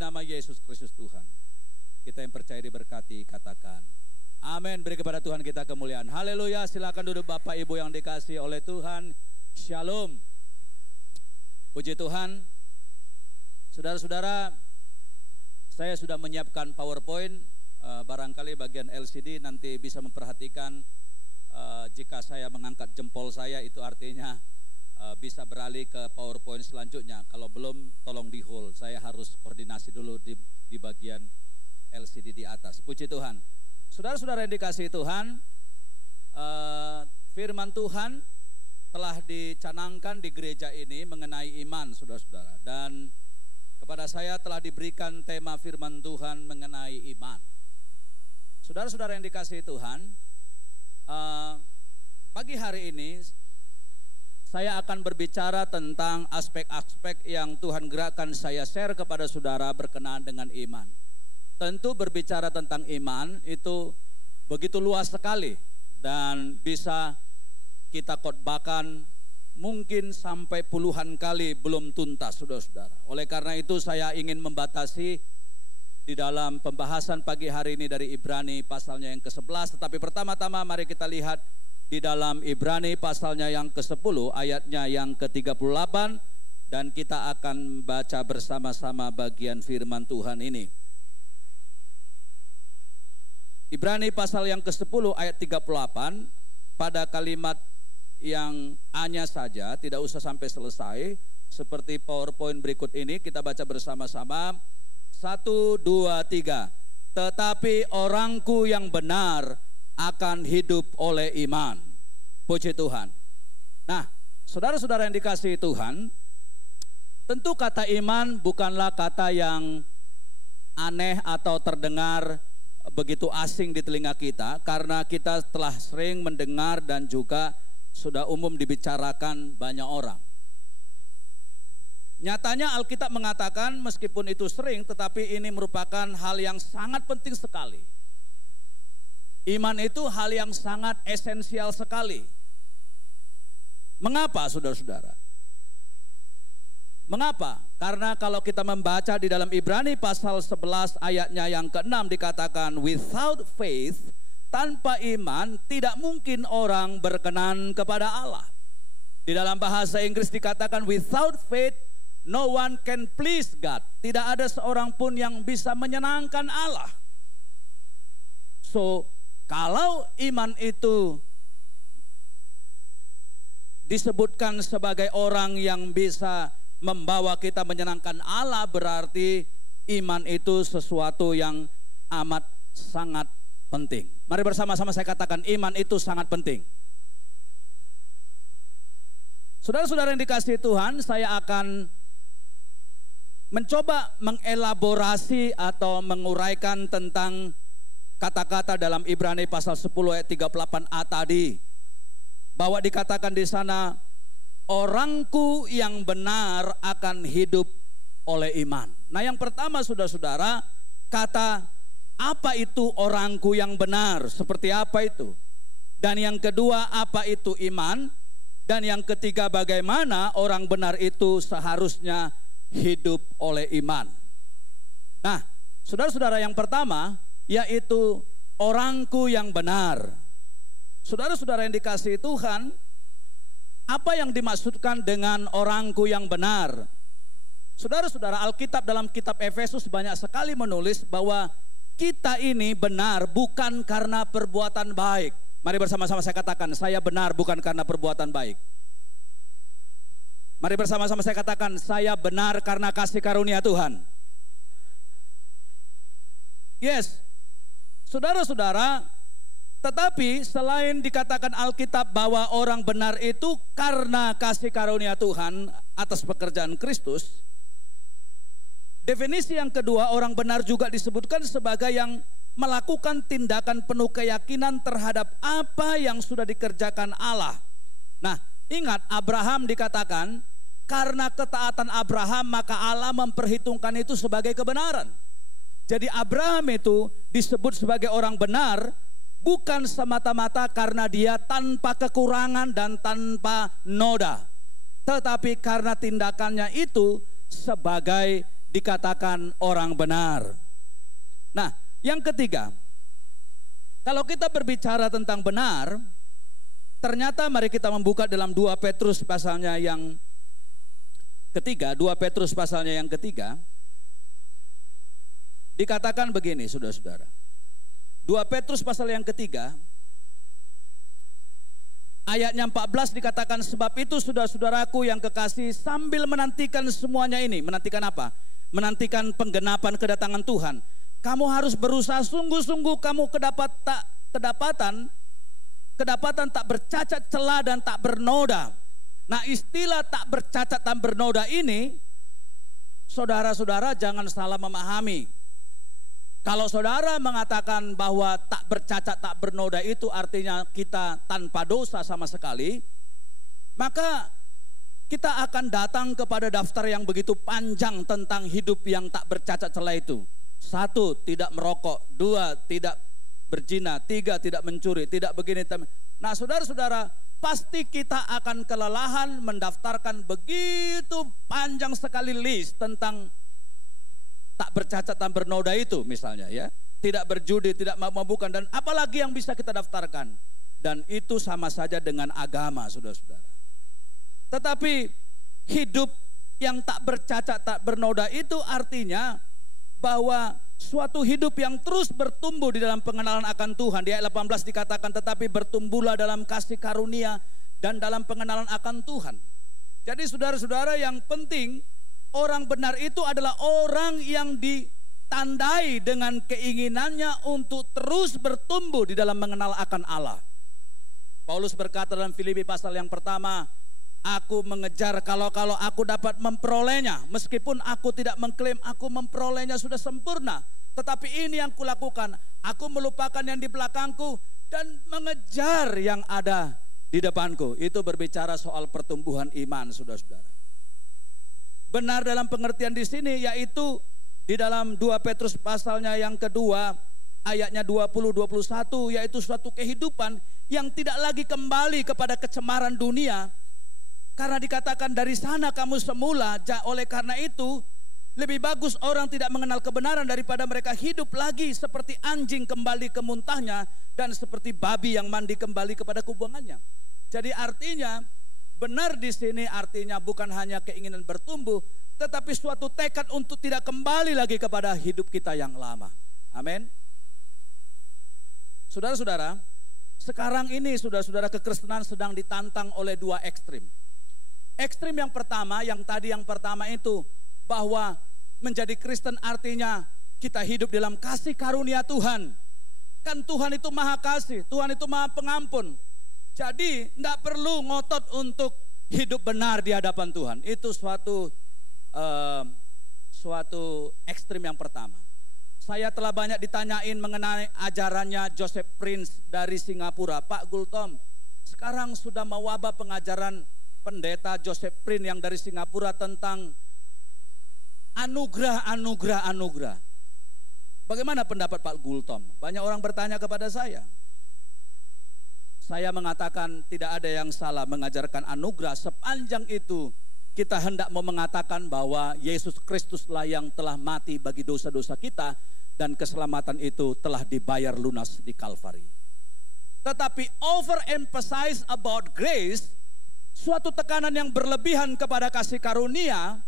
nama Yesus Kristus Tuhan. Kita yang percaya diberkati, katakan amin. Beri kepada Tuhan kita kemuliaan. Haleluya. Silakan duduk Bapak Ibu yang dikasihi oleh Tuhan. Shalom. Puji Tuhan. Saudara-saudara, saya sudah menyiapkan PowerPoint. Barangkali bagian LCD nanti bisa memperhatikan jika saya mengangkat jempol saya, itu artinya bisa beralih ke PowerPoint selanjutnya. Kalau belum, tolong di hold. Saya harus koordinasi dulu di bagian LCD di atas. Puji Tuhan. Saudara-saudara yang dikasihi Tuhan, firman Tuhan telah dicanangkan di gereja ini mengenai iman, saudara-saudara. Dan kepada saya telah diberikan tema firman Tuhan mengenai iman. Saudara-saudara yang dikasihi Tuhan, pagi hari ini saya akan berbicara tentang aspek-aspek yang Tuhan gerakkan saya share kepada saudara berkenaan dengan iman. Tentu berbicara tentang iman itu begitu luas sekali dan bisa kita khotbahkan mungkin sampai puluhan kali belum tuntas, saudara-saudara. Oleh karena itu saya ingin membatasi di dalam pembahasan pagi hari ini dari Ibrani pasalnya yang ke-11. Tetapi pertama-tama mari kita lihat di dalam Ibrani pasalnya yang ke-10 ayatnya yang ke-38 dan kita akan baca bersama-sama bagian firman Tuhan ini. Ibrani pasal yang ke-10 ayat 38, pada kalimat yang A-nya saja, tidak usah sampai selesai. Seperti PowerPoint berikut ini, kita baca bersama-sama. 1, 2, 3. Tetapi orangku yang benar akan hidup oleh iman. Puji Tuhan. Nah, saudara-saudara yang dikasihi Tuhan, tentu kata iman bukanlah kata yang aneh atau terdengar begitu asing di telinga kita, karena kita telah sering mendengar dan juga sudah umum dibicarakan banyak orang. Nyatanya Alkitab mengatakan meskipun itu sering, tetapi ini merupakan hal yang sangat penting sekali. Iman itu hal yang sangat esensial sekali. Mengapa, saudara-saudara? Mengapa? Karena kalau kita membaca di dalam Ibrani pasal 11 ayatnya yang ke-6 dikatakan without faith, tanpa iman tidak mungkin orang berkenan kepada Allah. Di dalam bahasa Inggris dikatakan without faith no one can please God. Tidak ada seorang pun yang bisa menyenangkan Allah. So, kalau iman itu disebutkan sebagai orang yang bisa membawa kita menyenangkan Allah, berarti iman itu sesuatu yang amat sangat penting. Mari bersama-sama saya katakan iman itu sangat penting. Saudara-saudara yang dikasihi Tuhan, saya akan mencoba mengelaborasi atau menguraikan tentang kata-kata dalam Ibrani pasal 10 ayat 38a tadi. Bahwa dikatakan di sana orangku yang benar akan hidup oleh iman. Nah, yang pertama saudara-saudara, kata apa itu orangku yang benar? Seperti apa itu? Dan yang kedua, apa itu iman? Dan yang ketiga, bagaimana orang benar itu seharusnya hidup oleh iman? Nah, saudara-saudara, yang pertama yaitu orangku yang benar. Saudara-saudara yang dikasihi Tuhan, apa yang dimaksudkan dengan orangku yang benar? Saudara-saudara, Alkitab dalam kitab Efesus banyak sekali menulis bahwa kita ini benar bukan karena perbuatan baik. Mari bersama-sama saya katakan, saya benar bukan karena perbuatan baik. Mari bersama-sama saya katakan, saya benar karena kasih karunia Tuhan. Yes, saudara-saudara, tetapi selain dikatakan Alkitab bahwa orang benar itu karena kasih karunia Tuhan atas pekerjaan Kristus, definisi yang kedua, orang benar juga disebutkan sebagai yang melakukan tindakan penuh keyakinan terhadap apa yang sudah dikerjakan Allah. Nah, ingat Abraham dikatakan karena ketaatan Abraham maka Allah memperhitungkan itu sebagai kebenaran. Jadi Abraham itu disebut sebagai orang benar bukan semata-mata karena dia tanpa kekurangan dan tanpa noda, tetapi karena tindakannya itu sebagai dikatakan orang benar. Nah, yang ketiga, kalau kita berbicara tentang benar, ternyata mari kita membuka dalam 2 Petrus pasalnya yang ketiga, 2 Petrus pasalnya yang ketiga. Dikatakan begini, saudara-saudara. 2 Petrus pasal yang ketiga, ayatnya 14 dikatakan, sebab itu saudara-saudaraku yang kekasih, sambil menantikan semuanya ini. Menantikan apa? Menantikan penggenapan kedatangan Tuhan. Kamu harus berusaha sungguh-sungguh kamu kedapatan tak bercacat celah dan tak bernoda. Nah, istilah tak bercacat dan bernoda ini, saudara-saudara jangan salah memahami. Kalau saudara mengatakan bahwa tak bercacat tak bernoda itu artinya kita tanpa dosa sama sekali, maka kita akan datang kepada daftar yang begitu panjang tentang hidup yang tak bercacat celah itu. 1, tidak merokok. 2, tidak berzina. 3, tidak mencuri. Tidak begini. Nah, saudara-saudara, pasti kita akan kelelahan mendaftarkan begitu panjang sekali list tentang tak bercacat dan bernoda itu misalnya ya. Tidak berjudi, tidak mabuk-mabukan, dan apalagi yang bisa kita daftarkan. Dan itu sama saja dengan agama, saudara-saudara. Tetapi hidup yang tak bercacat tak bernoda itu artinya bahwa suatu hidup yang terus bertumbuh di dalam pengenalan akan Tuhan. Di ayat 18 dikatakan, tetapi bertumbuhlah dalam kasih karunia dan dalam pengenalan akan Tuhan. Jadi saudara-saudara, yang penting orang benar itu adalah orang yang ditandai dengan keinginannya untuk terus bertumbuh di dalam mengenal akan Allah. Paulus berkata dalam Filipi pasal yang pertama, aku mengejar kalau aku dapat memperolehnya, meskipun aku tidak mengklaim aku memperolehnya sudah sempurna, tetapi ini yang kulakukan, aku melupakan yang di belakangku dan mengejar yang ada di depanku. Itu berbicara soal pertumbuhan iman, saudara-saudara. Benar dalam pengertian di sini, yaitu di dalam 2 Petrus pasalnya yang kedua, ayatnya 20-21, yaitu suatu kehidupan yang tidak lagi kembali kepada kecemaran dunia. Karena dikatakan dari sana kamu semula, oleh karena itu lebih bagus orang tidak mengenal kebenaran daripada mereka hidup lagi seperti anjing kembali ke muntahnya dan seperti babi yang mandi kembali kepada kubuangannya. Jadi artinya benar di sini artinya bukan hanya keinginan bertumbuh, tetapi suatu tekad untuk tidak kembali lagi kepada hidup kita yang lama. Amin. Saudara-saudara, sekarang ini saudara-saudara, kekristenan sedang ditantang oleh 2 ekstrim. Ekstrim yang pertama, yang pertama itu bahwa menjadi Kristen artinya kita hidup dalam kasih karunia Tuhan. Kan Tuhan itu maha kasih, Tuhan itu maha pengampun. Jadi tidak perlu ngotot untuk hidup benar di hadapan Tuhan. Itu suatu ekstrim yang pertama. Saya telah banyak ditanyain mengenai ajarannya Joseph Prince dari Singapura. Pak Gultom, sekarang sudah mewabah pengajaran pendeta Joseph Prince yang dari Singapura tentang anugerah. Bagaimana pendapat Pak Gultom? Banyak orang bertanya kepada saya. Saya mengatakan tidak ada yang salah mengajarkan anugerah sepanjang itu kita hendak mau mengatakan bahwa Yesus Kristuslah yang telah mati bagi dosa-dosa kita dan keselamatan itu telah dibayar lunas di Kalvari. Tetapi overemphasize about grace, suatu tekanan yang berlebihan kepada kasih karunia,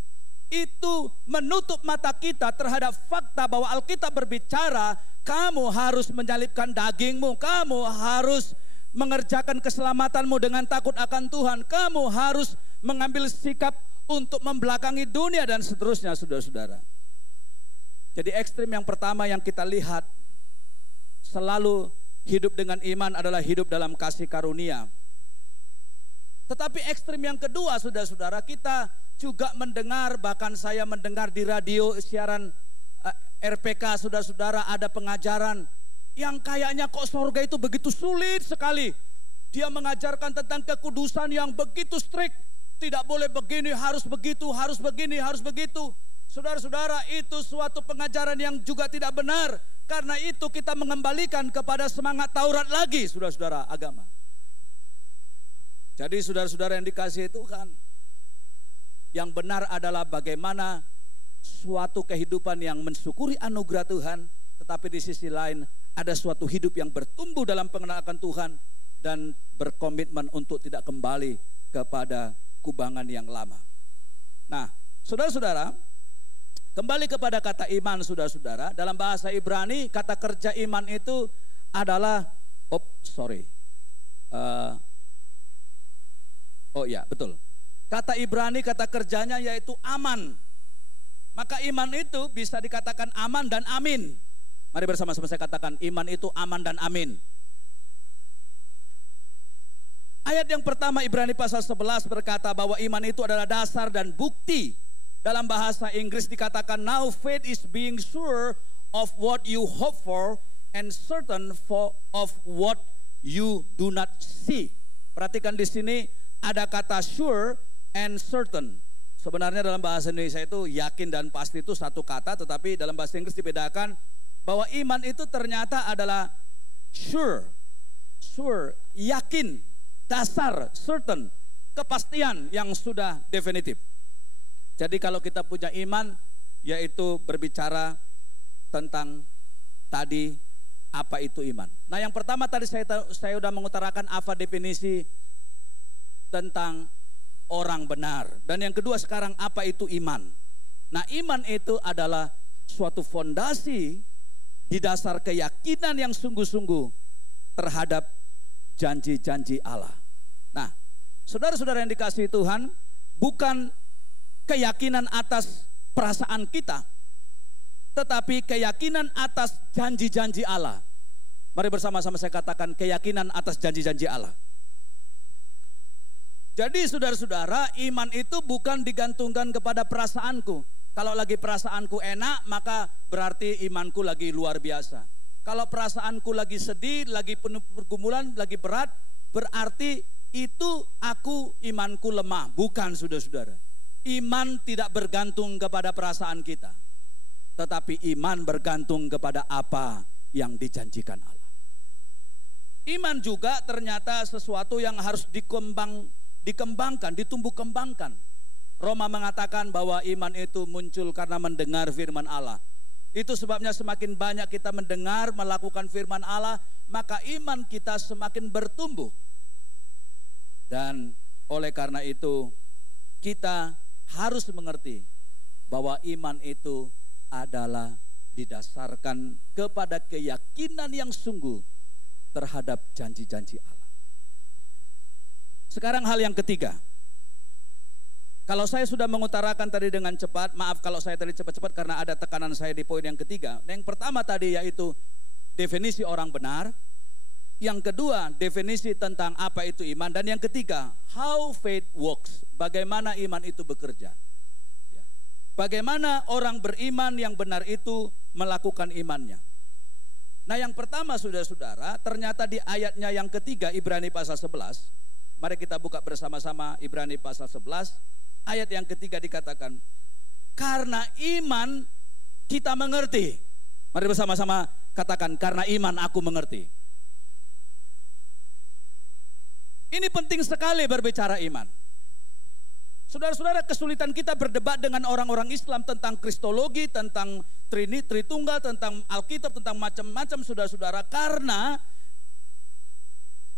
itu menutup mata kita terhadap fakta bahwa Alkitab berbicara kamu harus menyalibkan dagingmu, kamu harus mengerjakan keselamatanmu dengan takut akan Tuhan, kamu harus mengambil sikap untuk membelakangi dunia dan seterusnya, saudara-saudara. Jadi ekstrim yang pertama yang kita lihat, selalu hidup dengan iman adalah hidup dalam kasih karunia. Tetapi ekstrim yang kedua, saudara-saudara, kita juga mendengar, bahkan saya mendengar di radio siaran RPK, saudara-saudara, ada pengajaran yang kayaknya kok sorga itu begitu sulit sekali. Dia mengajarkan tentang kekudusan yang begitu strict. Tidak boleh begini, harus begitu, harus begini, harus begitu. Saudara-saudara, itu suatu pengajaran yang juga tidak benar. Karena itu kita mengembalikan kepada semangat Taurat lagi, saudara-saudara, agama. Jadi saudara-saudara yang dikasihi Tuhan, yang benar adalah bagaimana suatu kehidupan yang mensyukuri anugerah Tuhan, tetapi di sisi lain ada suatu hidup yang bertumbuh dalam pengenalan akan Tuhan dan berkomitmen untuk tidak kembali kepada kubangan yang lama. Nah, saudara-saudara, kembali kepada kata iman, saudara-saudara, dalam bahasa Ibrani kata kerja iman itu adalah betul. Kata Ibrani kata kerjanya yaitu aman. Maka iman itu bisa dikatakan aman dan amin. Mari bersama-sama saya katakan, iman itu aman dan amin. Ayat yang pertama Ibrani pasal 11 berkata bahwa iman itu adalah dasar dan bukti. Dalam bahasa Inggris dikatakan, now faith is being sure of what you hope for and certain of what you do not see. Perhatikan di sini ada kata sure and certain. Sebenarnya dalam bahasa Indonesia itu yakin dan pasti itu satu kata, tetapi dalam bahasa Inggris dibedakan bahwa iman itu ternyata adalah sure, yakin, dasar, certain, kepastian yang sudah definitif. Jadi kalau kita punya iman, yaitu berbicara tentang tadi apa itu iman. Nah, yang pertama tadi saya sudah mengutarakan apa definisi tentang orang benar. Dan yang kedua sekarang apa itu iman. Nah, iman itu adalah suatu fondasi di dasar keyakinan yang sungguh-sungguh terhadap janji-janji Allah. Nah, saudara-saudara yang dikasihi Tuhan, bukan keyakinan atas perasaan kita, tetapi keyakinan atas janji-janji Allah. Mari bersama-sama saya katakan, keyakinan atas janji-janji Allah. Jadi saudara-saudara, iman itu bukan digantungkan kepada perasaanku. Kalau lagi perasaanku enak, maka berarti imanku lagi luar biasa. Kalau perasaanku lagi sedih, lagi penuh pergumulan, lagi berat, berarti itu imanku lemah. Bukan, saudara-saudara. Iman tidak bergantung kepada perasaan kita, tetapi iman bergantung kepada apa yang dijanjikan Allah. Iman juga ternyata sesuatu yang harus dikembangkan, ditumbuh kembangkan. Roma mengatakan bahwa iman itu muncul karena mendengar firman Allah. Itu sebabnya semakin banyak kita mendengar, melakukan firman Allah, maka iman kita semakin bertumbuh. Dan oleh karena itu kita harus mengerti bahwa iman itu adalah didasarkan kepada keyakinan yang sungguh terhadap janji-janji Allah. Sekarang hal yang ketiga. Kalau saya sudah mengutarakan tadi dengan cepat, maaf kalau saya tadi cepat-cepat karena ada tekanan saya di poin yang ketiga. Yang pertama tadi yaitu definisi orang benar. Yang kedua, definisi tentang apa itu iman. Dan yang ketiga, how faith works. Bagaimana iman itu bekerja. Bagaimana orang beriman yang benar itu melakukan imannya. Nah, yang pertama saudara-saudara, ternyata di ayatnya yang ketiga Ibrani pasal 11. Mari kita buka bersama-sama Ibrani pasal 11. Ayat yang ketiga dikatakan, karena iman kita mengerti. Mari bersama-sama katakan, karena iman aku mengerti. Ini penting sekali berbicara iman. Saudara-saudara, kesulitan kita berdebat dengan orang-orang Islam tentang kristologi, tentang Tritunggal, tentang Alkitab, tentang macam-macam saudara-saudara, karena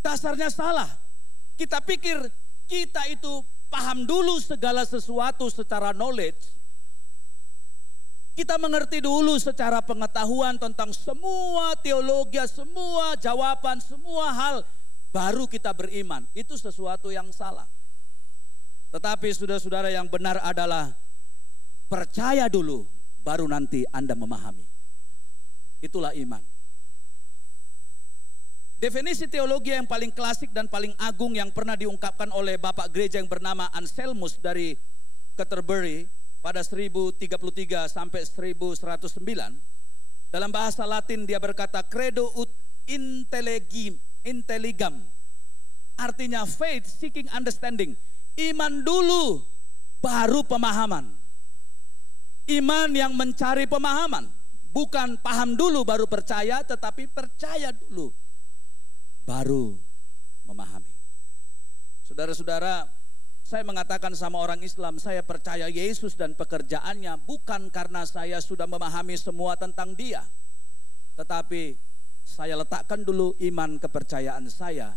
dasarnya salah. Kita pikir kita itu paham dulu segala sesuatu secara knowledge. Kita mengerti dulu secara pengetahuan tentang semua teologi, semua jawaban, semua hal, baru kita beriman. Itu sesuatu yang salah. Tetapi saudara-saudara, yang benar adalah percaya dulu, baru nanti Anda memahami. Itulah iman. Definisi teologi yang paling klasik dan paling agung yang pernah diungkapkan oleh Bapak Gereja yang bernama Anselmus dari Canterbury pada 1033 sampai 1109. Dalam bahasa Latin dia berkata, credo ut intelligam. Artinya faith seeking understanding. Iman dulu baru pemahaman. Iman yang mencari pemahaman. Bukan paham dulu baru percaya, tetapi percaya dulu baru memahami. Saudara-saudara, Saya mengatakan sama orang Islam, saya percaya Yesus dan pekerjaannya bukan karena saya sudah memahami semua tentang dia. Tetapi saya letakkan dulu iman kepercayaan saya,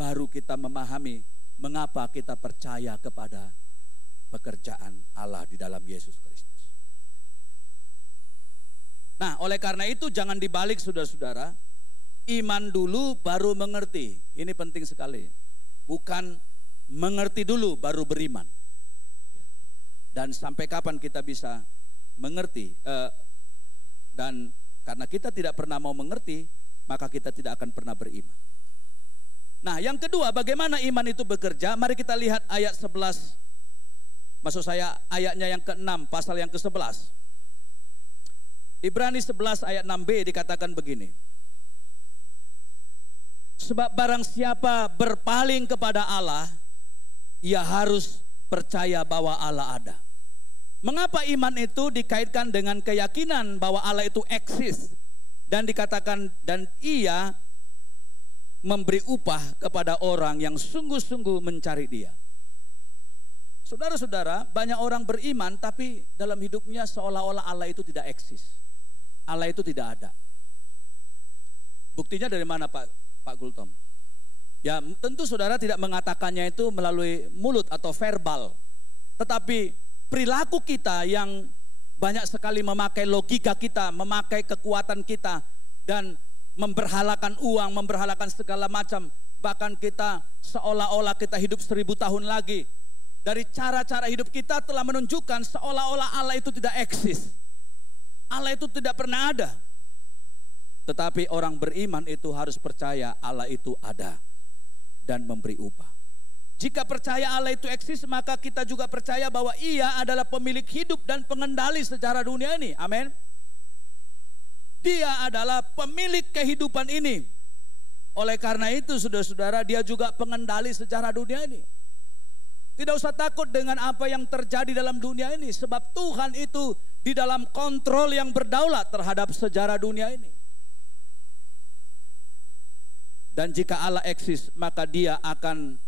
baru kita memahami mengapa kita percaya kepada pekerjaan Allah di dalam Yesus Kristus. Nah, oleh karena itu jangan dibalik saudara-saudara. Iman dulu baru mengerti. Ini penting sekali. Bukan mengerti dulu baru beriman. Dan sampai kapan kita bisa mengerti? Dan karena kita tidak pernah mau mengerti, maka kita tidak akan pernah beriman. Nah, yang kedua, bagaimana iman itu bekerja? Mari kita lihat ayat 11. Maksud saya ayatnya yang ke-6, pasal yang ke-11. Ibrani 11 ayat 6b dikatakan begini. Sebab barang siapa berpaling kepada Allah, ia harus percaya bahwa Allah ada. Mengapa iman itu dikaitkan dengan keyakinan bahwa Allah itu eksis dan dikatakan dan ia memberi upah kepada orang yang sungguh-sungguh mencari dia. Saudara-saudara, banyak orang beriman tapi dalam hidupnya seolah-olah Allah itu tidak eksis. Allah itu tidak ada. Buktinya dari mana Pak Gultom? Ya tentu saudara tidak mengatakannya itu melalui mulut atau verbal. Tetapi perilaku kita yang banyak sekali memakai logika kita, memakai kekuatan kita, dan memberhalakan uang, memberhalakan segala macam. Bahkan kita seolah-olah kita hidup 1000 tahun lagi. Dari cara-cara hidup kita telah menunjukkan seolah-olah Allah itu tidak eksis. Allah itu tidak pernah ada. Tetapi orang beriman itu harus percaya Allah itu ada dan memberi upah. Jika percaya Allah itu eksis, maka kita juga percaya bahwa Ia adalah pemilik hidup dan pengendali sejarah dunia ini. Amin. Dia adalah pemilik kehidupan ini. Oleh karena itu saudara-saudara, Dia juga pengendali sejarah dunia ini. Tidak usah takut dengan apa yang terjadi dalam dunia ini, sebab Tuhan itu di dalam kontrol yang berdaulat terhadap sejarah dunia ini. Dan jika Allah eksis, maka Dia akan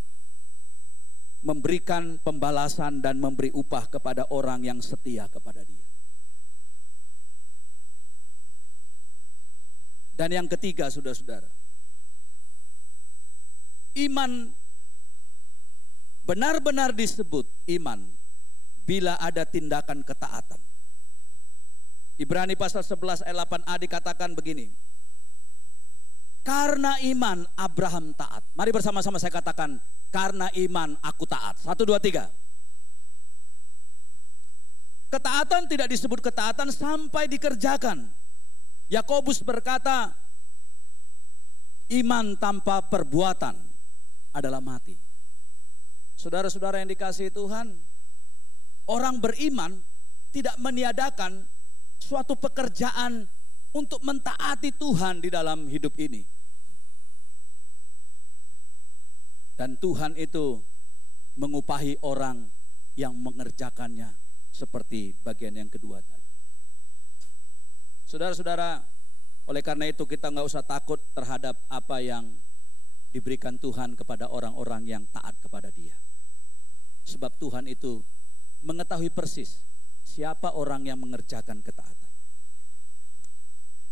memberikan pembalasan dan memberi upah kepada orang yang setia kepada Dia. Dan yang ketiga, saudara-saudara, iman benar-benar disebut iman bila ada tindakan ketaatan. Ibrani pasal 11 ayat 8a dikatakan begini. Karena iman Abraham taat. Mari bersama-sama saya katakan, karena iman aku taat. 1, 2, 3. Ketaatan tidak disebut ketaatan sampai dikerjakan. Yakobus berkata, iman tanpa perbuatan adalah mati. Saudara-saudara yang dikasihi Tuhan, orang beriman tidak meniadakan suatu pekerjaan untuk mentaati Tuhan di dalam hidup ini. Dan Tuhan itu mengupahi orang yang mengerjakannya seperti bagian yang kedua tadi. Saudara-saudara, oleh karena itu kita nggak usah takut terhadap apa yang diberikan Tuhan kepada orang-orang yang taat kepada Dia. Sebab Tuhan itu mengetahui persis siapa orang yang mengerjakan ketaatan.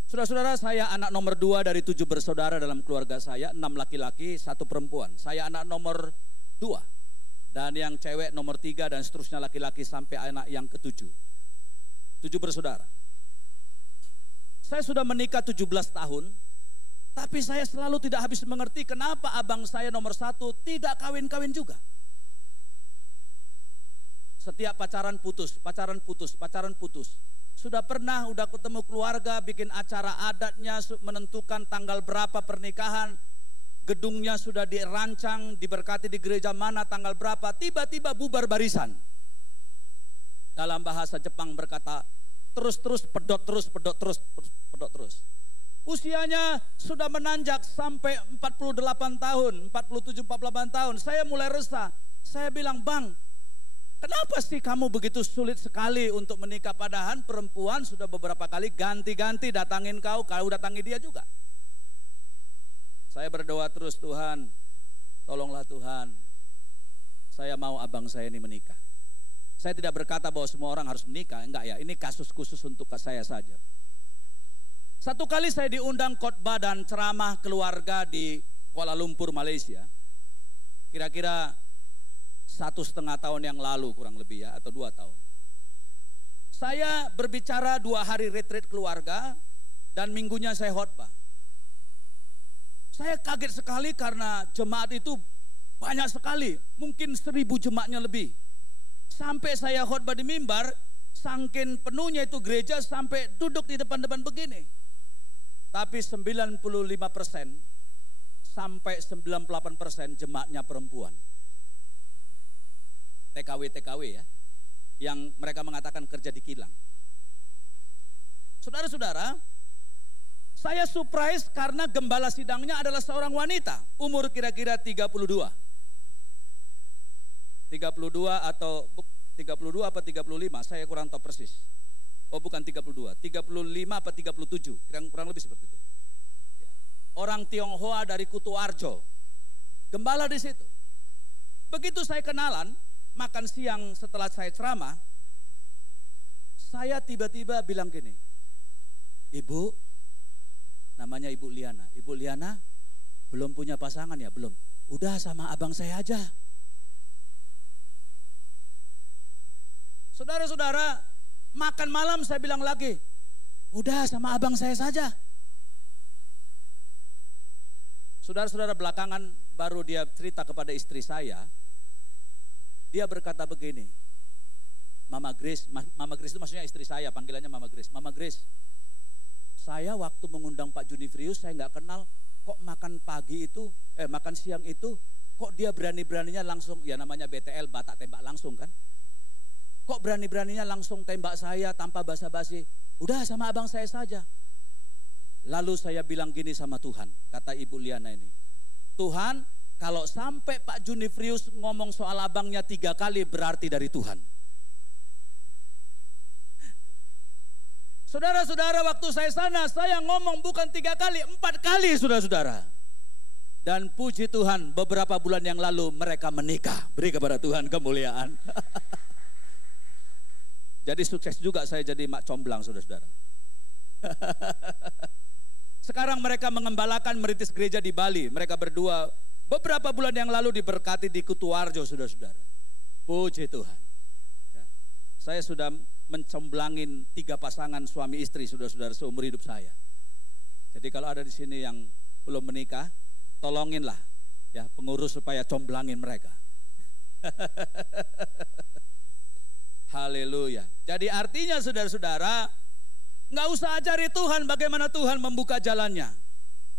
Saudara-saudara, saya anak nomor 2 dari 7 bersaudara dalam keluarga saya, 6 laki-laki, 1 perempuan. Saya anak nomor 2. Dan yang cewek nomor 3 dan seterusnya laki-laki sampai anak yang ke-7. 7 bersaudara. Saya sudah menikah 17 tahun, tapi saya selalu tidak habis mengerti kenapa abang saya nomor 1 tidak kawin-kawin juga. Setiap pacaran putus, pacaran putus, pacaran putus. Sudah pernah, udah ketemu keluarga, bikin acara adatnya, menentukan tanggal berapa pernikahan, gedungnya sudah dirancang, diberkati di gereja mana, tanggal berapa, tiba-tiba bubar barisan. Dalam bahasa Jepang berkata, terus-terus, pedot terus, pedot terus, pedot terus. Usianya sudah menanjak sampai 48 tahun, 47, 48 tahun. Saya mulai resah, saya bilang, Bang, kenapa sih kamu begitu sulit sekali untuk menikah? Padahal perempuan sudah beberapa kali ganti-ganti datangin kau datangi dia juga. Saya berdoa terus, Tuhan, tolonglah Tuhan. saya mau abang saya ini menikah. Saya tidak berkata bahwa semua orang harus menikah, enggak ya, ini kasus khusus untuk saya saja. Satu kali saya diundang khotbah dan ceramah keluarga di Kuala Lumpur, Malaysia. Kira-kira 1,5 tahun yang lalu kurang lebih ya, atau 2 tahun. Saya berbicara 2 hari retreat keluarga dan minggunya saya khotbah. Saya kaget sekali karena jemaat itu banyak sekali, mungkin 1.000 jemaatnya lebih. Sampai saya khotbah di mimbar, saking penuhnya itu gereja sampai duduk di depan-depan begini. Tapi 95% sampai 98% jemaatnya perempuan. TKW ya, yang mereka mengatakan kerja di kilang. Saudara-saudara, saya surprise karena gembala sidangnya adalah seorang wanita, umur kira-kira 32 atau 32 apa 35, saya kurang tahu persis. Oh bukan 32, 35 apa 37, kurang lebih seperti itu. Orang Tionghoa dari Kutuarjo, gembala di situ. Begitu saya kenalan, makan siang setelah saya ceramah, saya tiba-tiba bilang gini, Ibu, namanya Ibu Liana. Ibu Liana belum punya pasangan ya? Belum. Udah sama abang saya aja. Saudara-saudara, makan malam saya bilang lagi, udah sama abang saya saja. Saudara-saudara, belakangan baru dia cerita kepada istri saya. Dia berkata begini, Mama Grace itu maksudnya istri saya, panggilannya Mama Grace. Mama Grace, saya waktu mengundang Pak Junifrius saya nggak kenal, kok makan siang itu, kok dia berani-beraninya langsung, ya namanya BTL, batak tembak langsung kan. Kok berani-beraninya langsung tembak saya tanpa basa-basi, udah sama abang saya saja. Lalu saya bilang gini sama Tuhan, kata Ibu Liana ini, Tuhan, kalau sampai Pak Junifrius ngomong soal abangnya 3 kali berarti dari Tuhan. Saudara-saudara, waktu saya sana, saya ngomong bukan 3 kali, 4 kali saudara-saudara. Dan puji Tuhan, beberapa bulan yang lalu mereka menikah. Beri kepada Tuhan kemuliaan. Jadi sukses juga saya jadi mak comblang saudara-saudara. Sekarang mereka mengembalakan merintis gereja di Bali. Mereka berdua beberapa bulan yang lalu diberkati di Kutuarjo saudara-saudara. Puji Tuhan. Saya sudah mencomblangin 3 pasangan suami istri saudara-saudara seumur hidup saya. Jadi kalau ada di sini yang belum menikah, tolonginlah ya pengurus supaya comblangin mereka. Haleluya. Jadi artinya saudara-saudara, nggak usah ajari Tuhan bagaimana Tuhan membuka jalannya.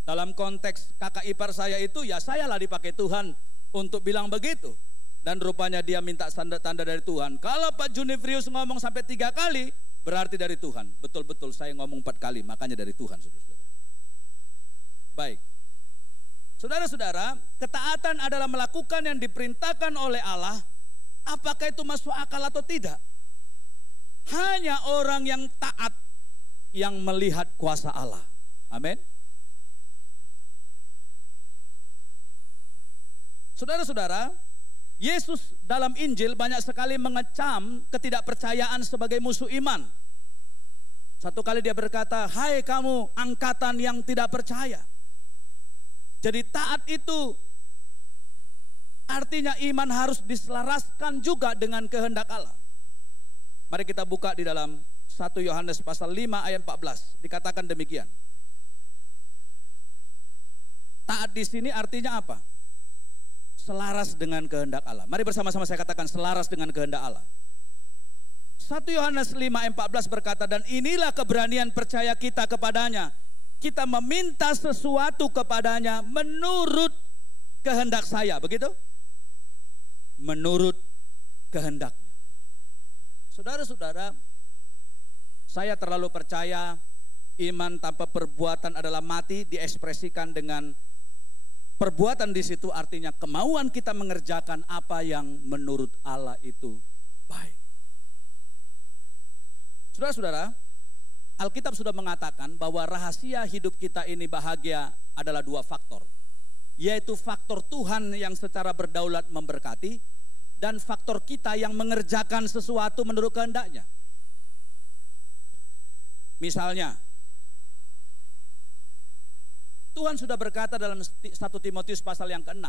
Dalam konteks kakak ipar saya itu, ya saya lah dipakai Tuhan untuk bilang begitu. Dan rupanya dia minta tanda-tanda dari Tuhan. Kalau Pak Junifrius ngomong sampai 3 kali, berarti dari Tuhan. Betul-betul saya ngomong 4 kali, makanya dari Tuhan saudara-saudara. Baik. Saudara-saudara, ketaatan adalah melakukan yang diperintahkan oleh Allah. Apakah itu masuk akal atau tidak? Hanya orang yang taat yang melihat kuasa Allah. Amin. Saudara-saudara, Yesus dalam Injil banyak sekali mengecam ketidakpercayaan sebagai musuh iman. Satu kali dia berkata, hai kamu angkatan yang tidak percaya. Jadi taat itu artinya iman harus diselaraskan juga dengan kehendak Allah. Mari kita buka di dalam 1 Yohanes pasal 5 ayat 14. Dikatakan demikian. Taat di sini artinya apa? Selaras dengan kehendak Allah. Mari bersama-sama saya katakan selaras dengan kehendak Allah. 1 Yohanes 5 ayat 14 berkata, dan inilah keberanian percaya kita kepadanya. Kita meminta sesuatu kepadanya menurut kehendak saya. Begitu? Menurut kehendaknya. Saudara-saudara, saya terlalu percaya iman tanpa perbuatan adalah mati, diekspresikan dengan perbuatan di situ artinya kemauan kita mengerjakan apa yang menurut Allah itu baik. Saudara-saudara, Alkitab sudah mengatakan bahwa rahasia hidup kita ini bahagia adalah 2 faktor. Yaitu faktor Tuhan yang secara berdaulat memberkati dan faktor kita yang mengerjakan sesuatu menurut kehendaknya. Misalnya, Tuhan sudah berkata dalam 1 Timotius pasal yang ke-6,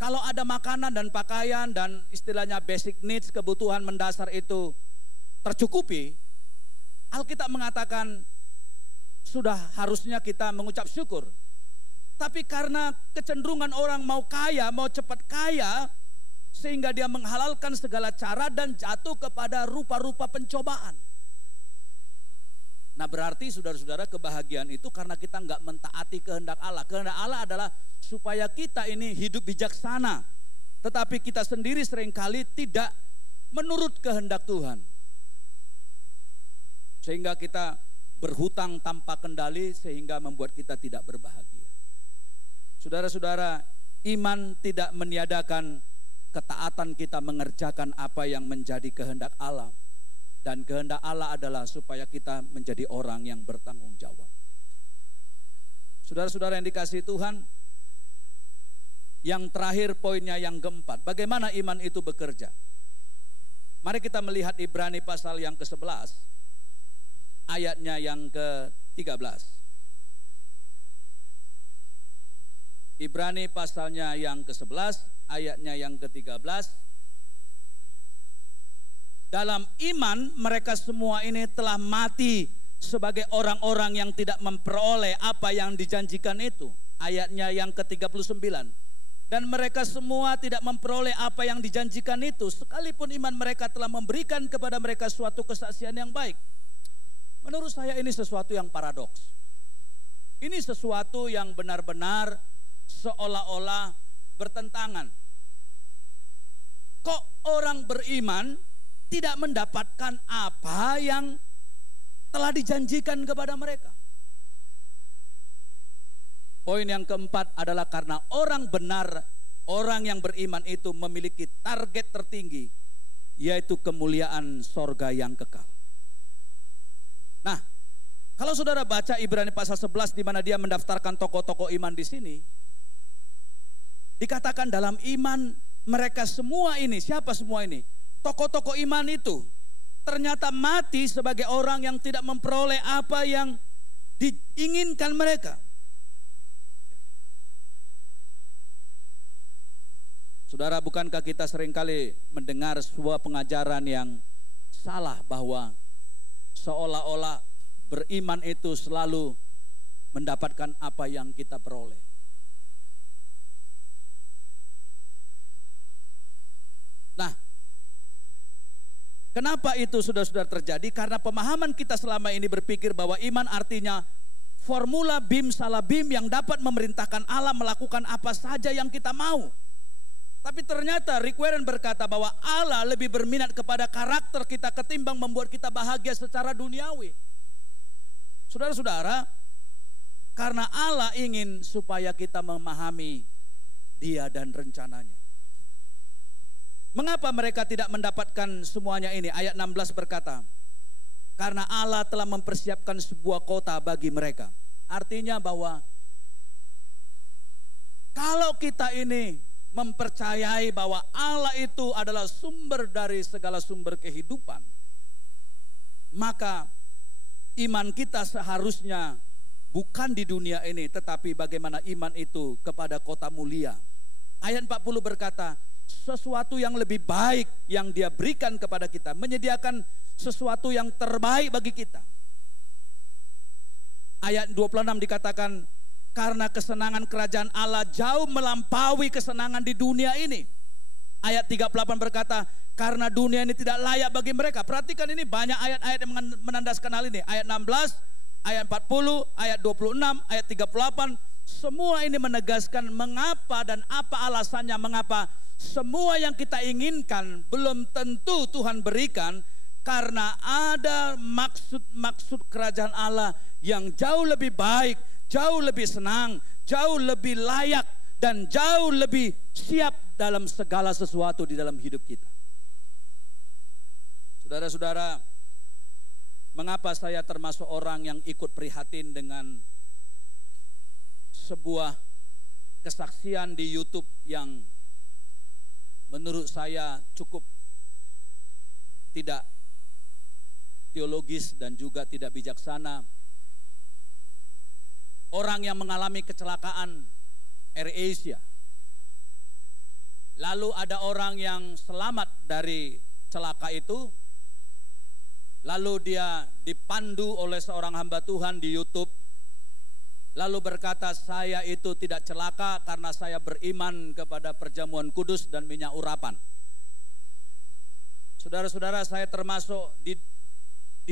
kalau ada makanan dan pakaian dan istilahnya basic needs, kebutuhan mendasar itu tercukupi, Alkitab mengatakan sudah harusnya kita mengucap syukur. Tapi karena kecenderungan orang mau kaya, mau cepat kaya, sehingga dia menghalalkan segala cara dan jatuh kepada rupa-rupa pencobaan. Nah, berarti saudara-saudara, kebahagiaan itu karena kita nggak mentaati kehendak Allah. Kehendak Allah adalah supaya kita ini hidup bijaksana. Tetapi kita sendiri seringkali tidak menurut kehendak Tuhan. Sehingga kita berhutang tanpa kendali sehingga membuat kita tidak berbahagia. Saudara-saudara, iman tidak meniadakan ketaatan kita mengerjakan apa yang menjadi kehendak Allah. Dan kehendak Allah adalah supaya kita menjadi orang yang bertanggung jawab. Saudara-saudara yang dikasihi Tuhan, yang terakhir poinnya yang keempat, bagaimana iman itu bekerja? Mari kita melihat Ibrani pasal yang ke-11, ayatnya yang ke-13. Ibrani pasalnya yang ke-11, ayatnya yang ke-13. Dalam iman mereka semua ini telah mati sebagai orang-orang yang tidak memperoleh apa yang dijanjikan itu. Ayatnya yang ke-39. Dan mereka semua tidak memperoleh apa yang dijanjikan itu, sekalipun iman mereka telah memberikan kepada mereka suatu kesaksian yang baik. Menurut saya ini sesuatu yang paradoks. Ini sesuatu yang benar-benar seolah-olah bertentangan. Kok orang beriman tidak mendapatkan apa yang telah dijanjikan kepada mereka? Poin yang keempat adalah karena orang benar, orang yang beriman itu memiliki target tertinggi, yaitu kemuliaan sorga yang kekal. Nah, kalau saudara baca Ibrani pasal 11 di mana dia mendaftarkan tokoh-tokoh iman di sini, dikatakan dalam iman mereka semua ini, siapa semua ini? Tokoh-tokoh iman itu ternyata mati sebagai orang yang tidak memperoleh apa yang diinginkan mereka. Saudara, bukankah kita seringkali mendengar sebuah pengajaran yang salah bahwa seolah-olah beriman itu selalu mendapatkan apa yang kita peroleh. Nah, kenapa itu sudah terjadi? Karena pemahaman kita selama ini berpikir bahwa iman artinya formula bim salah bim yang dapat memerintahkan Allah melakukan apa saja yang kita mau. Tapi ternyata Rick Warren berkata bahwa Allah lebih berminat kepada karakter kita ketimbang membuat kita bahagia secara duniawi. Saudara-saudara, karena Allah ingin supaya kita memahami Dia dan rencananya. Mengapa mereka tidak mendapatkan semuanya ini? Ayat 16 berkata, karena Allah telah mempersiapkan sebuah kota bagi mereka. Artinya bahwa kalau kita ini mempercayai bahwa Allah itu adalah sumber dari segala sumber kehidupan, maka iman kita seharusnya bukan di dunia ini, tetapi bagaimana iman itu kepada kota mulia. Ayat 40 berkata, sesuatu yang lebih baik yang Dia berikan kepada kita, menyediakan sesuatu yang terbaik bagi kita. Ayat 26 dikatakan, karena kesenangan kerajaan Allah jauh melampaui kesenangan di dunia ini. Ayat 38 berkata, karena dunia ini tidak layak bagi mereka. Perhatikan, ini banyak ayat-ayat yang menandaskan hal ini. Ayat 16, ayat 40, ayat 26, ayat 38. Semua ini menegaskan mengapa dan apa alasannya mengapa semua yang kita inginkan belum tentu Tuhan berikan. Karena ada maksud-maksud kerajaan Allah yang jauh lebih baik, jauh lebih senang, jauh lebih layak, dan jauh lebih siap dalam segala sesuatu di dalam hidup kita. Saudara-saudara, mengapa saya termasuk orang yang ikut prihatin dengan sebuah kesaksian di YouTube yang menurut saya cukup tidak teologis dan juga tidak bijaksana. Orang yang mengalami kecelakaan AirAsia, lalu ada orang yang selamat dari celaka itu, lalu dia dipandu oleh seorang hamba Tuhan di YouTube, lalu berkata, saya itu tidak celaka karena saya beriman kepada perjamuan kudus dan minyak urapan. Saudara-saudara, saya termasuk di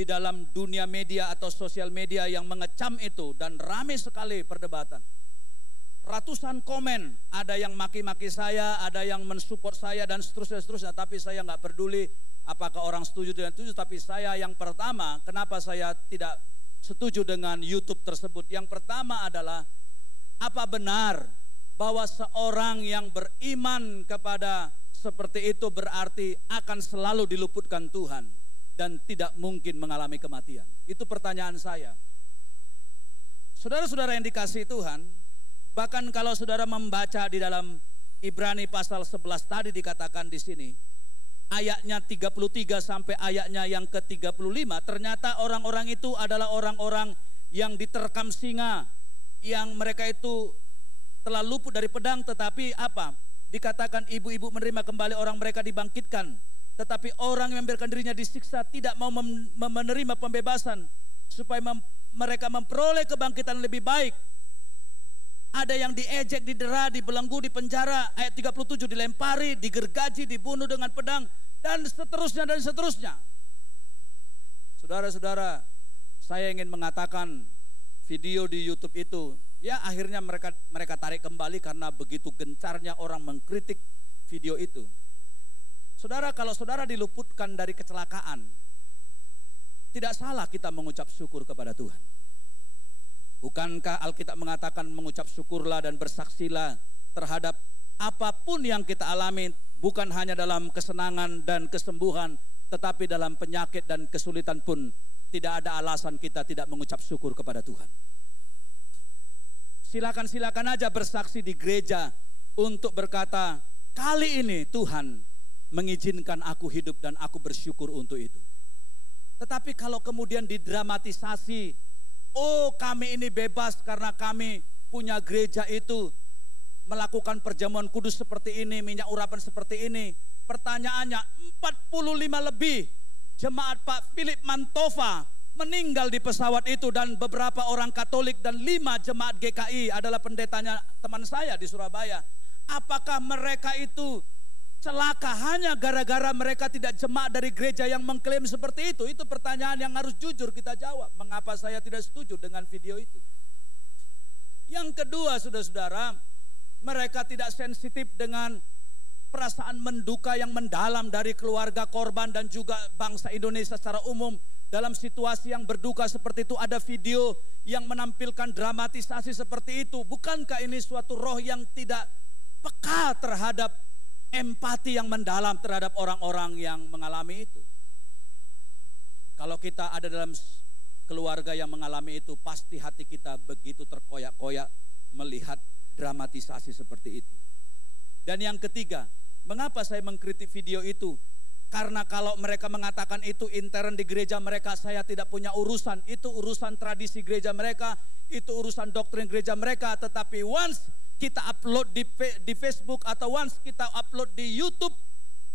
dalam dunia media atau sosial media yang mengecam itu, dan ramai sekali perdebatan. Ratusan komen, ada yang maki-maki saya, ada yang mensupport saya dan seterusnya. Tapi saya nggak peduli apakah orang setuju dengan setuju. Tapi saya yang pertama, kenapa saya tidak setuju dengan YouTube tersebut? Yang pertama adalah, apa benar bahwa seorang yang beriman kepada seperti itu berarti akan selalu diluputkan Tuhan dan tidak mungkin mengalami kematian? Itu pertanyaan saya. Saudara-saudara yang dikasihi Tuhan, bahkan kalau saudara membaca di dalam Ibrani pasal 11 tadi dikatakan di sini, ayatnya 33 sampai ayatnya yang ke-35, ternyata orang-orang itu adalah orang-orang yang diterkam singa, yang mereka itu telah luput dari pedang, tetapi apa? Dikatakan ibu-ibu menerima kembali orang mereka dibangkitkan. Tetapi orang yang membiarkan dirinya disiksa tidak mau menerima pembebasan supaya mereka memperoleh kebangkitan lebih baik. Ada yang diejek, didera, dibelenggu, dipenjara, ayat 37, dilempari, digergaji, dibunuh dengan pedang, dan seterusnya dan seterusnya. Saudara-saudara, saya ingin mengatakan video di YouTube itu, ya akhirnya mereka tarik kembali karena begitu gencarnya orang mengkritik video itu. Saudara, kalau saudara diluputkan dari kecelakaan, tidak salah kita mengucap syukur kepada Tuhan. Bukankah Alkitab mengatakan mengucap syukurlah dan bersaksilah terhadap apapun yang kita alami, bukan hanya dalam kesenangan dan kesembuhan, tetapi dalam penyakit dan kesulitan pun tidak ada alasan kita tidak mengucap syukur kepada Tuhan. Silakan aja bersaksi di gereja untuk berkata, kali ini Tuhan mengizinkan aku hidup dan aku bersyukur untuk itu. Tetapi kalau kemudian didramatisasi, oh kami ini bebas karena kami punya gereja itu melakukan perjamuan kudus seperti ini, minyak urapan seperti ini. Pertanyaannya, 45 lebih jemaat Pak Philip Mantova meninggal di pesawat itu, dan beberapa orang Katolik dan 5 jemaat GKI adalah pendetanya teman saya di Surabaya. Apakah mereka itu celaka hanya gara-gara mereka tidak jemaat dari gereja yang mengklaim seperti itu? Itu pertanyaan yang harus jujur kita jawab. Mengapa saya tidak setuju dengan video itu? Yang kedua, saudara-saudara, mereka tidak sensitif dengan perasaan menduka yang mendalam dari keluarga korban dan juga bangsa Indonesia secara umum. Dalam situasi yang berduka seperti itu, ada video yang menampilkan dramatisasi seperti itu. Bukankah ini suatu roh yang tidak peka terhadap empati yang mendalam terhadap orang-orang yang mengalami itu? Kalau kita ada dalam keluarga yang mengalami itu, pasti hati kita begitu terkoyak-koyak melihat dramatisasi seperti itu. Dan yang ketiga, mengapa saya mengkritik video itu? Karena kalau mereka mengatakan itu intern di gereja mereka, saya tidak punya urusan. Itu urusan tradisi gereja mereka, itu urusan doktrin gereja mereka. Tetapi once kita upload di Facebook atau once kita upload di YouTube,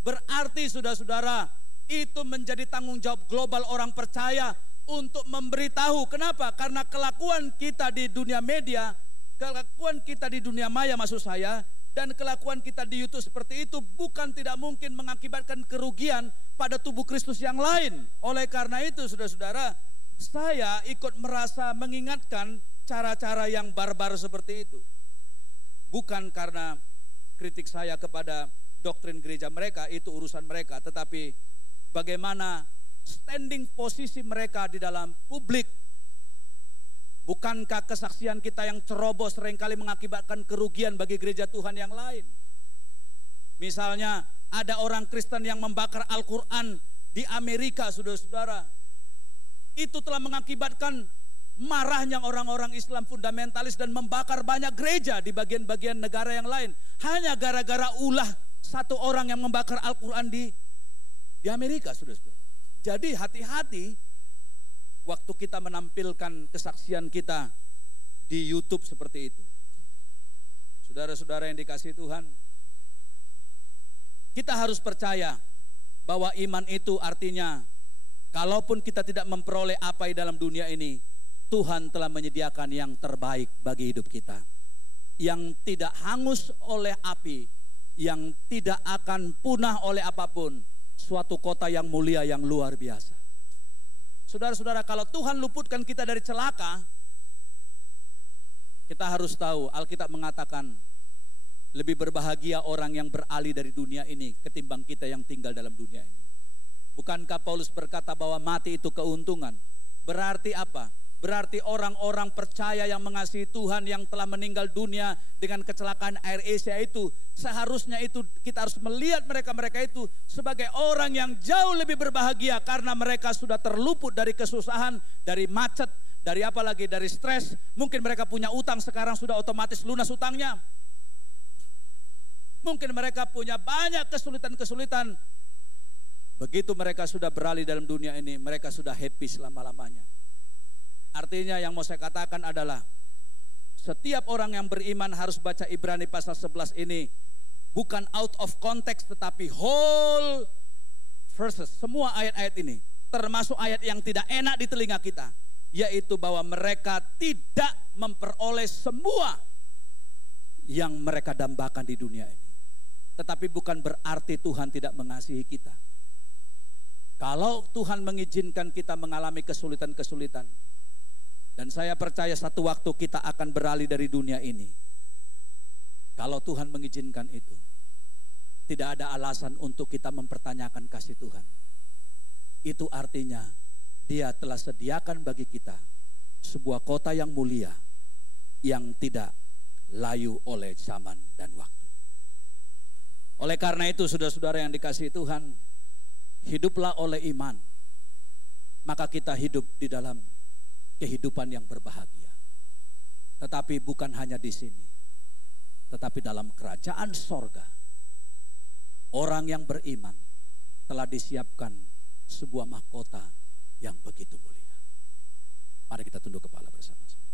berarti saudara-saudara, itu menjadi tanggung jawab global orang percaya untuk memberitahu. Kenapa? Karena kelakuan kita di dunia media, kelakuan kita di dunia maya maksud saya, dan kelakuan kita di YouTube seperti itu bukan tidak mungkin mengakibatkan kerugian pada tubuh Kristus yang lain. Oleh karena itu saudara-saudara, saya ikut merasa mengingatkan cara-cara yang barbar seperti itu. Bukan karena kritik saya kepada doktrin gereja mereka, itu urusan mereka. Tetapi bagaimana standing posisi mereka di dalam publik. Bukankah kesaksian kita yang ceroboh seringkali mengakibatkan kerugian bagi gereja Tuhan yang lain? Misalnya ada orang Kristen yang membakar Al-Quran di Amerika, saudara-saudara. Itu telah mengakibatkan marahnya orang-orang Islam fundamentalis dan membakar banyak gereja di bagian-bagian negara yang lain. Hanya gara-gara ulah satu orang yang membakar Al-Quran di Amerika, saudara-saudara. Jadi hati-hati waktu kita menampilkan kesaksian kita di YouTube seperti itu. Saudara-saudara yang dikasihi Tuhan, kita harus percaya bahwa iman itu artinya kalaupun kita tidak memperoleh apa di dalam dunia ini, Tuhan telah menyediakan yang terbaik bagi hidup kita. Yang tidak hangus oleh api, yang tidak akan punah oleh apapun. Suatu kota yang mulia, yang luar biasa. Saudara-saudara, kalau Tuhan luputkan kita dari celaka, kita harus tahu, Alkitab mengatakan, lebih berbahagia orang yang beralih dari dunia ini ketimbang kita yang tinggal dalam dunia ini. Bukankah Paulus berkata bahwa mati itu keuntungan? Berarti apa? Berarti orang-orang percaya yang mengasihi Tuhan yang telah meninggal dunia dengan kecelakaan Air Asia itu, seharusnya itu kita harus melihat mereka-mereka itu sebagai orang yang jauh lebih berbahagia karena mereka sudah terluput dari kesusahan, dari macet, dari apa lagi, dari stres. Mungkin mereka punya utang, sekarang sudah otomatis lunas utangnya. Mungkin mereka punya banyak kesulitan-kesulitan. Begitu mereka sudah beralih dalam dunia ini, mereka sudah happy selama-lamanya. Artinya yang mau saya katakan adalah setiap orang yang beriman harus baca Ibrani pasal 11 ini bukan out of context, tetapi whole verses, semua ayat-ayat ini, termasuk ayat yang tidak enak di telinga kita, yaitu bahwa mereka tidak memperoleh semua yang mereka dambakan di dunia ini. Tetapi bukan berarti Tuhan tidak mengasihi kita. Kalau Tuhan mengizinkan kita mengalami kesulitan-kesulitan, dan saya percaya satu waktu kita akan beralih dari dunia ini. Kalau Tuhan mengizinkan itu, tidak ada alasan untuk kita mempertanyakan kasih Tuhan. Itu artinya Dia telah sediakan bagi kita sebuah kota yang mulia, yang tidak layu oleh zaman dan waktu. Oleh karena itu, saudara-saudara yang dikasihi Tuhan, hiduplah oleh iman, maka kita hidup di dalam kehidupan yang berbahagia. Tetapi bukan hanya di sini, tetapi dalam kerajaan sorga, orang yang beriman telah disiapkan sebuah mahkota yang begitu mulia. Mari kita tunduk kepala bersama-sama.